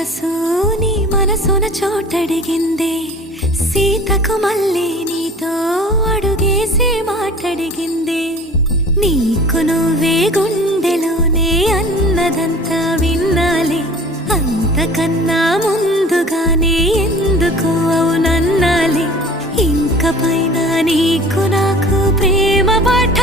మనసు నీ మనసున చోటడిగిందే, సీతకు మళ్ళీ నీతో అడుగేసి మాటడిగిందే. నీకు నువ్వే గుండెలోనే అన్నదంతా విన్నాలే, అంతకన్నా ముందుగానే ఎందుకు అవునన్నాలే. ఇంక పైన నీకు నాకు ప్రేమ పాఠ